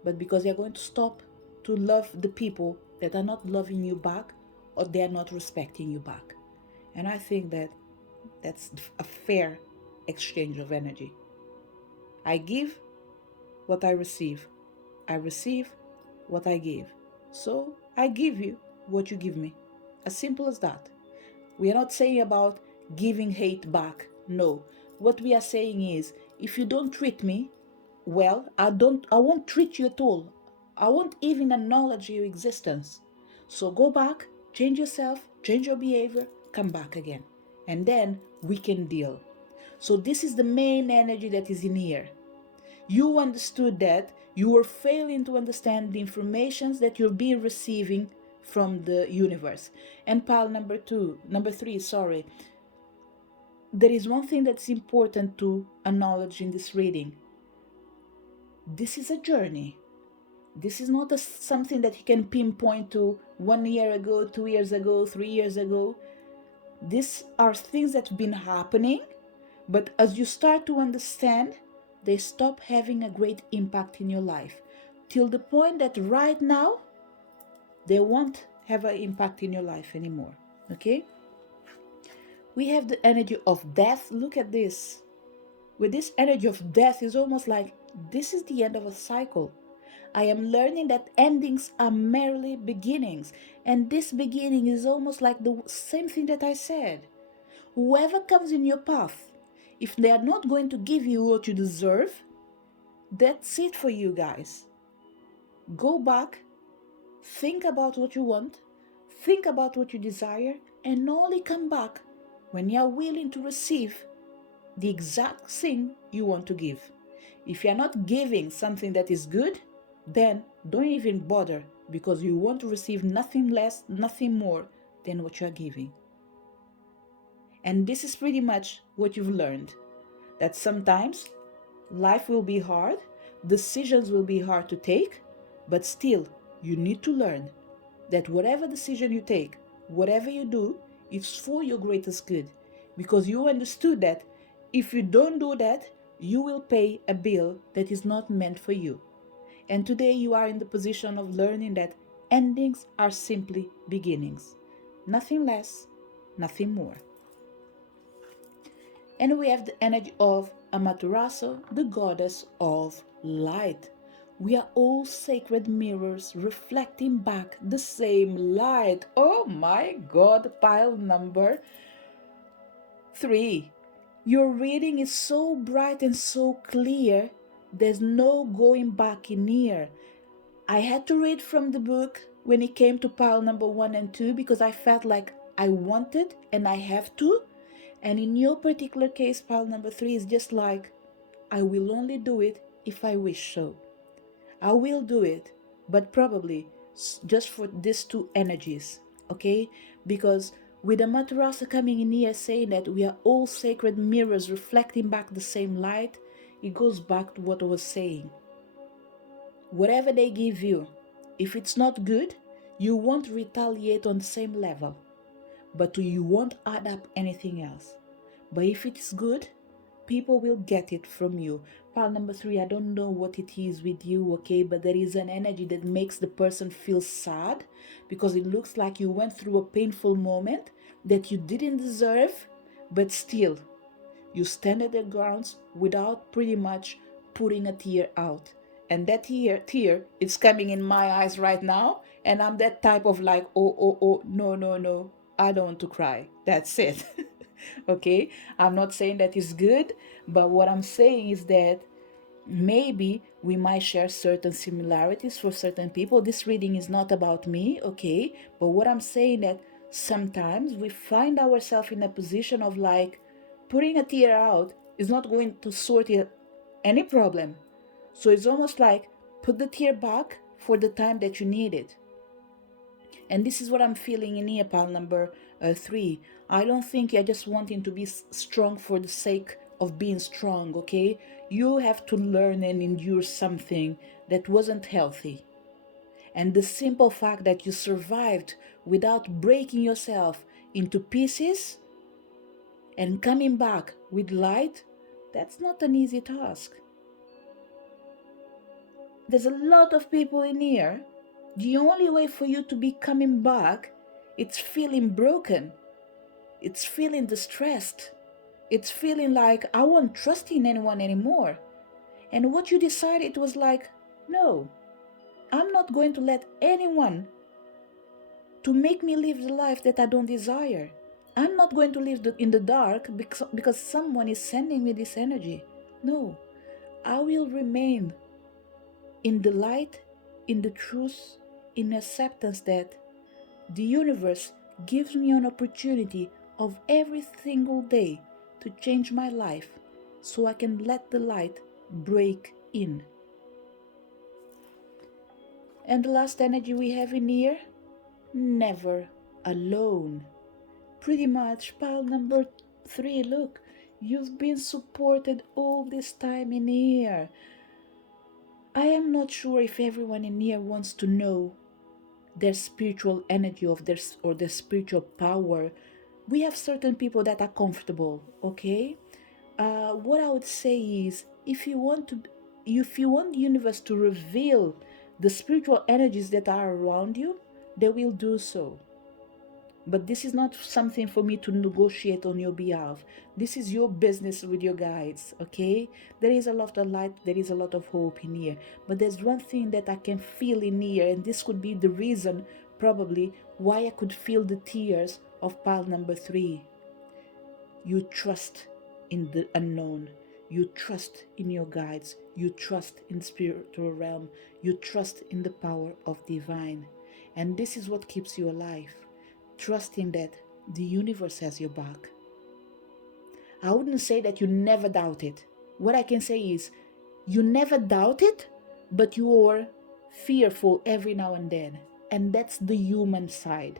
but because you're going to stop to love the people that are not loving you back or they're not respecting you back. And I think that that's a fair exchange of energy. I give what I receive. I receive what I give. So I give you what you give me. As simple as that. We are not saying about giving hate back. No. What we are saying is, if you don't treat me well, I won't treat you at all. I won't even acknowledge your existence. So go back, change yourself, change your behavior, come back again. And then we can deal. So this is the main energy that is in here. You understood that you were failing to understand the informations that you're being receiving from the universe. And pile number 3, sorry. There is one thing that's important to acknowledge in this reading. This is a journey. This is not something that you can pinpoint to 1 year ago, 2 years ago, 3 years ago. These are things that have been happening, but as you start to understand, they stop having a great impact in your life, till the point that right now, they won't have an impact in your life anymore, okay? We have the energy of death. Look at this. with this energy of death is almost like this is the end of a cycle. I am learning that endings are merely beginnings, and this beginning is almost like the same thing that I said. Whoever comes in your path, if they are not going to give you what you deserve, that's it for you guys. Go back, think about what you want, think about what you desire, and only come back when you are willing to receive the exact thing you want to give. If you are not giving something that is good, then don't even bother, because you want to receive nothing less, nothing more than what you are giving. And this is pretty much what you've learned, that sometimes life will be hard, decisions will be hard to take, but still you need to learn that whatever decision you take, whatever you do, it's for your greatest good, because you understood that if you don't do that, you will pay a bill that is not meant for you. And today you are in the position of learning that endings are simply beginnings. Nothing less, nothing more. And we have the energy of Amaterasu, the goddess of light. We are all sacred mirrors reflecting back the same light. Oh my God, pile number 3. Your reading is so bright and so clear, there's no going back in here. I had to read from the book when it came to pile number 1 and 2 because I felt like I wanted and I have to. And in your particular case, pile number 3 is just like, I will only do it if I wish so. I will do it, but probably just for these two energies, okay? Because with the Maturasa coming in here saying that we are all sacred mirrors reflecting back the same light, it goes back to what I was saying. Whatever they give you, if it's not good, you won't retaliate on the same level, but you won't add up anything else. But if it is good, people will get it from you. Pile number 3, I don't know what it is with you, okay, but there is an energy that makes the person feel sad because it looks like you went through a painful moment that you didn't deserve, but still, you stand at the grounds without pretty much putting a tear out. And that tear is coming in my eyes right now, and I'm that type of like, oh, no, I don't want to cry. That's it. Okay, I'm not saying that is good, but what I'm saying is that maybe we might share certain similarities for certain people. This reading is not about me, okay, but what I'm saying that sometimes we find ourselves in a position of like putting a tear out is not going to sort any problem. So it's almost like put the tear back for the time that you need it. And this is what I'm feeling in here, pile number 3. I don't think you're just wanting to be strong for the sake of being strong, okay? You have to learn and endure something that wasn't healthy. And the simple fact that you survived without breaking yourself into pieces and coming back with light, that's not an easy task. There's a lot of people in here. The only way for you to be coming back, it's feeling broken. It's feeling distressed. It's feeling like I won't trust in anyone anymore. And what you decided was like, no, I'm not going to let anyone to make me live the life that I don't desire. I'm not going to live in the dark because someone is sending me this energy. No, I will remain in the light, in the truth, in acceptance that the universe gives me an opportunity of every single day to change my life so I can let the light break in. And the last energy we have in here, never alone. Pretty much pile number 3, look, you've been supported all this time in here. I am not sure if everyone in here wants to know their spiritual energy of their spiritual power. We have certain people that are comfortable, okay? What I would say is, if you want the universe to reveal the spiritual energies that are around you, they will do so. But this is not something for me to negotiate on your behalf. This is your business with your guides, okay? There is a lot of light, there is a lot of hope in here. But there's one thing that I can feel in here, and this could be the reason, probably, why I could feel the tears of pile number 3. You trust in the unknown. You trust in your guides. You trust in the spiritual realm. You trust in the power of divine. And this is what keeps you alive. Trusting that the universe has your back. I wouldn't say that you never doubt it. What I can say is you never doubt it, but you are fearful every now and then. And that's the human side.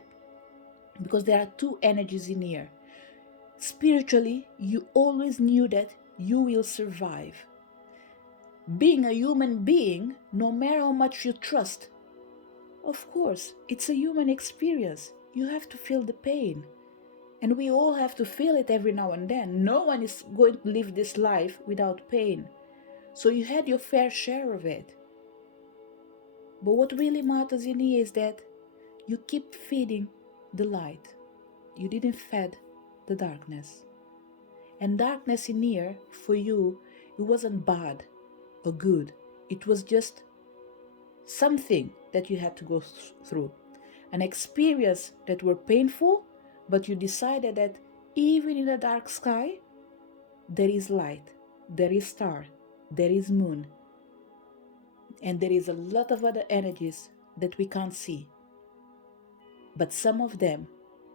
Because there are two energies in here. Spiritually, you always knew that you will survive. Being a human being, no matter how much you trust, of course, it's a human experience. You have to feel the pain. And we all have to feel it every now and then. No one is going to live this life without pain. So you had your fair share of it. But what really matters in here is that you keep feeding the light. You didn't feed the darkness. And darkness in here, for you, it wasn't bad or good. It was just something that you had to go through. An experience that were painful, but you decided that even in a dark sky, there is light, there is star, there is moon. And there is a lot of other energies that we can't see. But some of them,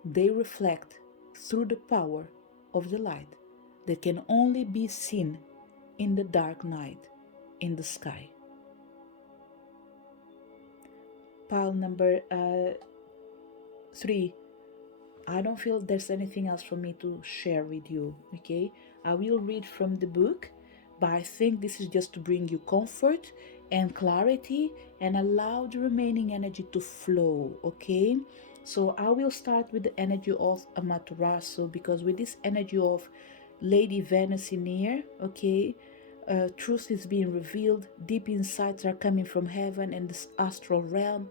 they reflect through the power of the light that can only be seen in the dark night in the sky. Pile number 3. I don't feel there's anything else for me to share with you, okay? I will read from the book, but I think this is just to bring you comfort and clarity and allow the remaining energy to flow, okay? So I will start with the energy of Amaterasu, because with this energy of Lady Venus in here, okay, truth is being revealed, deep insights are coming from heaven and this astral realm.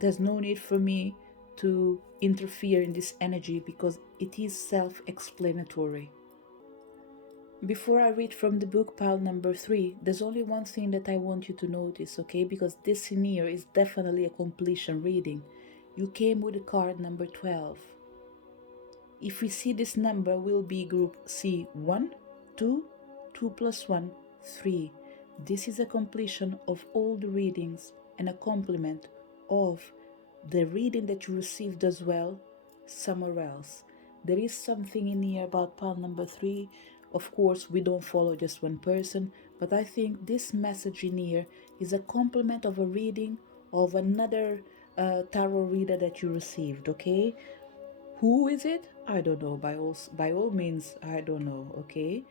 There's no need for me to interfere in this energy because it is self-explanatory. Before I read from the book pile number 3, there's only one thing that I want you to notice, okay? Because this in here is definitely a completion reading. You came with the card number 12. If we see this number, will be group C1, 2, 2 plus 1, 3. This is a completion of all the readings and a complement of the reading that you received as well somewhere else. There is something in here about pile number 3. Of course, we don't follow just one person, but I think this message in here is a complement of a reading of another tarot reader that you received, okay? Who is it? I don't know. By all means, I don't know, okay?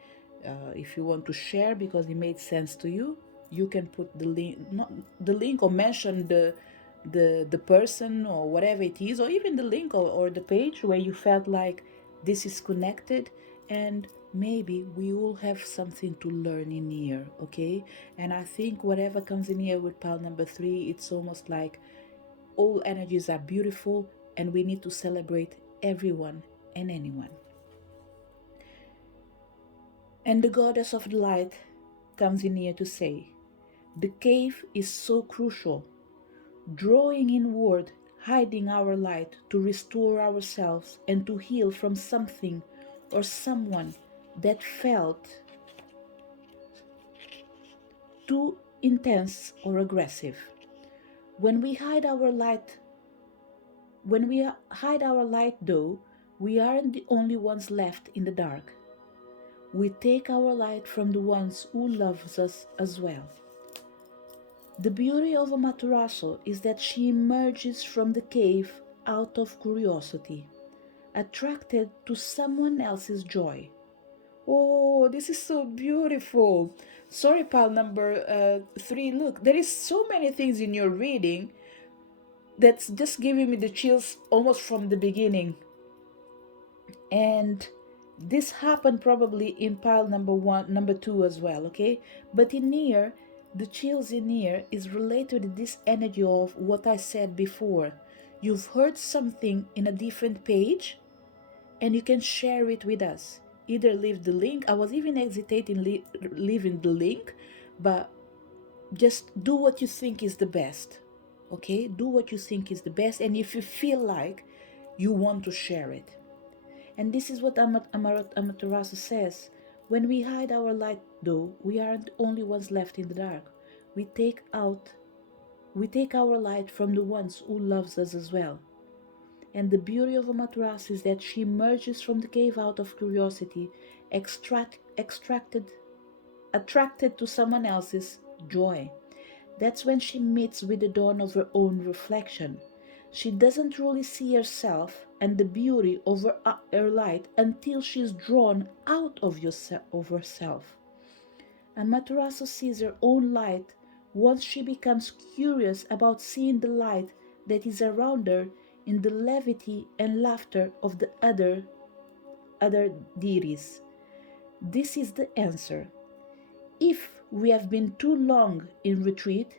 If you want to share because it made sense to you, you can put the link, not the link, or mention the person or whatever it is, or even the link or the page where you felt like this is connected, and maybe we all have something to learn in here, okay? And I think whatever comes in here with pile number 3, it's almost like all energies are beautiful and we need to celebrate everyone and anyone. And the goddess of the light comes in here to say, the cave is so crucial, drawing inward, hiding our light to restore ourselves and to heal from something or someone that felt too intense or aggressive. When we hide our light though, we aren't the only ones left in the dark. We take our light from the ones who loves us as well. The beauty of Amaterasu is that she emerges from the cave out of curiosity, attracted to someone else's joy. Oh, this is so beautiful. Sorry, pile number 3. Look, there is so many things in your reading that's just giving me the chills almost from the beginning. And this happened probably in pile number 2 as well, okay? But in here, the chills in here is related to this energy of what I said before. You've heard something in a different page and you can share it with us. Either leave the link. I was even hesitating leaving the link, but just do what you think is the best. Okay? Do what you think is the best, and if you feel like you want to share it. And this is what Amaterasu says. When we hide our light, though, we aren't the only ones left in the dark. We take our light from the ones who loves us as well. And the beauty of Amaterasu is that she emerges from the cave out of curiosity, attracted to someone else's joy. That's when she meets with the dawn of her own reflection. She doesn't truly see herself and the beauty of her light until she's drawn out of herself. And Materasu sees her own light once she becomes curious about seeing the light that is around her in the levity and laughter of the other deities. This is the answer. If we have been too long in retreat,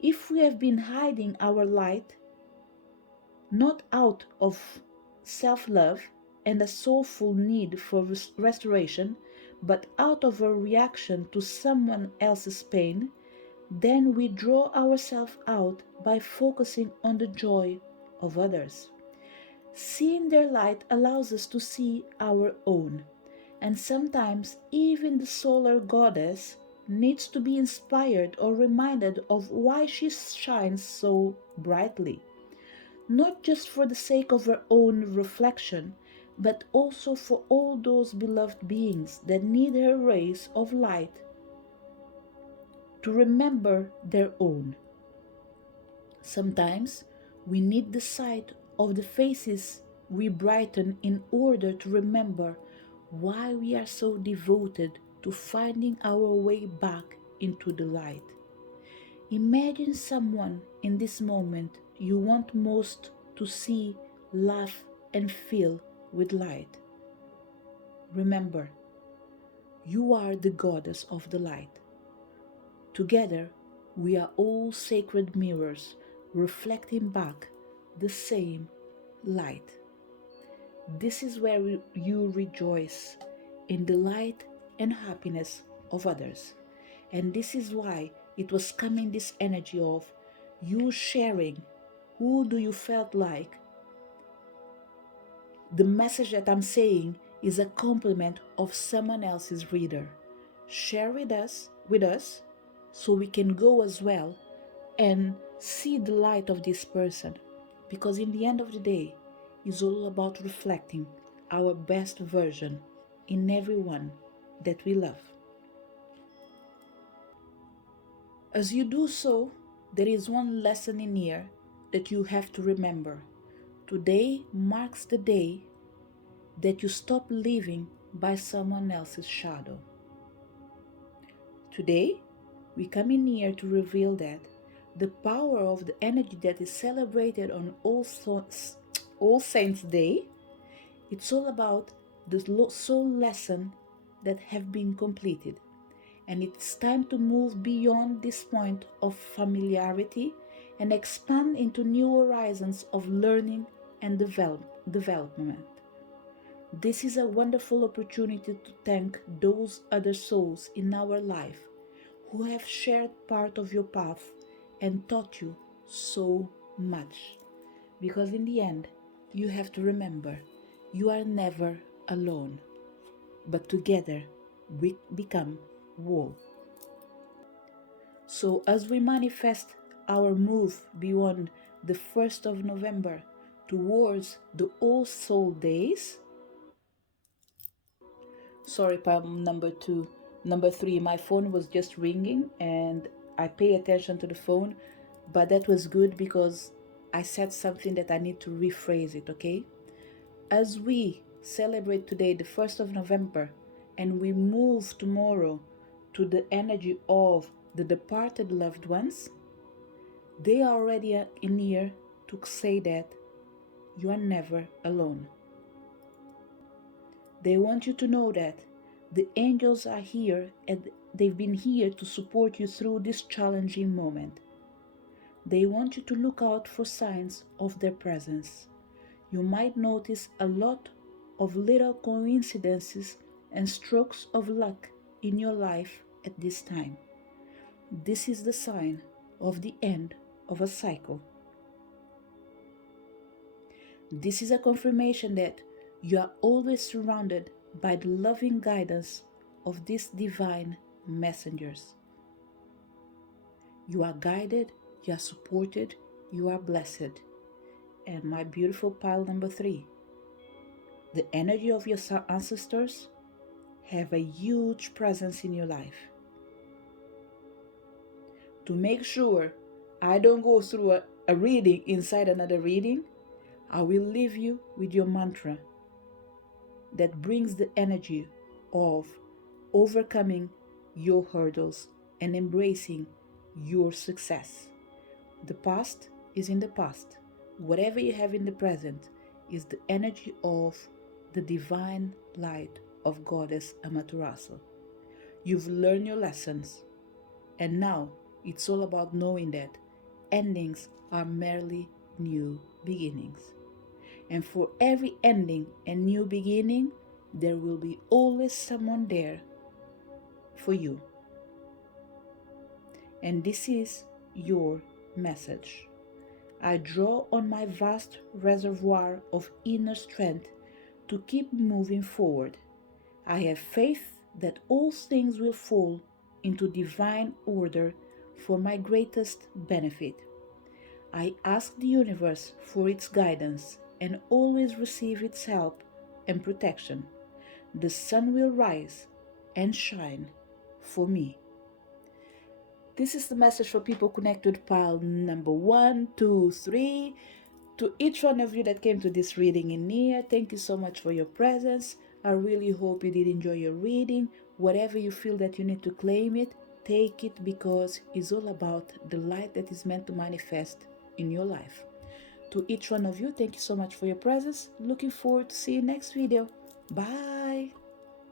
if we have been hiding our light, not out of self-love and a soulful need for restoration, but out of a reaction to someone else's pain, then we draw ourselves out by focusing on the joy of others. Seeing their light allows us to see our own, and sometimes even the solar goddess needs to be inspired or reminded of why she shines so brightly, not just for the sake of her own reflection, but also for all those beloved beings that need her rays of light to remember their own. Sometimes we need the sight of the faces we brighten in order to remember why we are so devoted to finding our way back into the light. Imagine someone in this moment you want most to see, laugh, and feel with light. Remember, you are the goddess of the light. Together, we are all sacred mirrors reflecting back the same light. This is where you rejoice in the light and happiness of others. And this is why it was coming this energy of you sharing who do you felt like. The message that I'm saying is a compliment of someone else's reader. Share with us so we can go as well and see the light of this person, because in the end of the day it's all about reflecting our best version in everyone that we love. As you do so, there is one lesson in here that you have to remember. Today marks the day that you stop living by someone else's shadow. Today, we come in here to reveal that the power of the energy that is celebrated on All Saints' Day, it's all about the soul lesson that have been completed. And it's time to move beyond this point of familiarity and expand into new horizons of learning and development. This is a wonderful opportunity to thank those other souls in our life who have shared part of your path and taught you so much. Because in the end, you have to remember, you are never alone, but together we become whole. So as we manifest our move beyond the 1st of November towards the All Soul Days, sorry, number three, my phone was just ringing and I pay attention to the phone, but that was good because I said something that I need to rephrase it, okay? As we celebrate today the 1st of November and we move tomorrow to the energy of the departed loved ones, they are already in here to say that you are never alone. They want you to know that the angels are here and they've been here to support you through this challenging moment. They want you to look out for signs of their presence. You might notice a lot of little coincidences and strokes of luck in your life at this time. This is the sign of the end of a cycle. This is a confirmation that you are always surrounded by the loving guidance of these divine messengers. You are guided, you are supported, you are blessed. And my beautiful pile number 3, the energy of your ancestors have a huge presence in your life. To make sure I don't go through a reading inside another reading, I will leave you with your mantra that brings the energy of overcoming your hurdles and embracing your success. The past is in the past. Whatever you have in the present is the energy of the divine light of Goddess Amaterasu. You've learned your lessons, and now it's all about knowing that endings are merely new beginnings. And for every ending and new beginning, there will be always someone there for you. And this is your message. I draw on my vast reservoir of inner strength to keep moving forward. I have faith that all things will fall into divine order for my greatest benefit. I ask the universe for its guidance and always receive its help and protection. The sun will rise and shine for me. This is the message for people connected with pile number 1, 2, 3. To each one of you that came to this reading in here, thank you so much for your presence. I really hope you did enjoy your reading. Whatever you feel that you need to claim it, take it, because it's all about the light that is meant to manifest in your life. To each one of you, thank you so much for your presence. Looking forward to see you next video. Bye.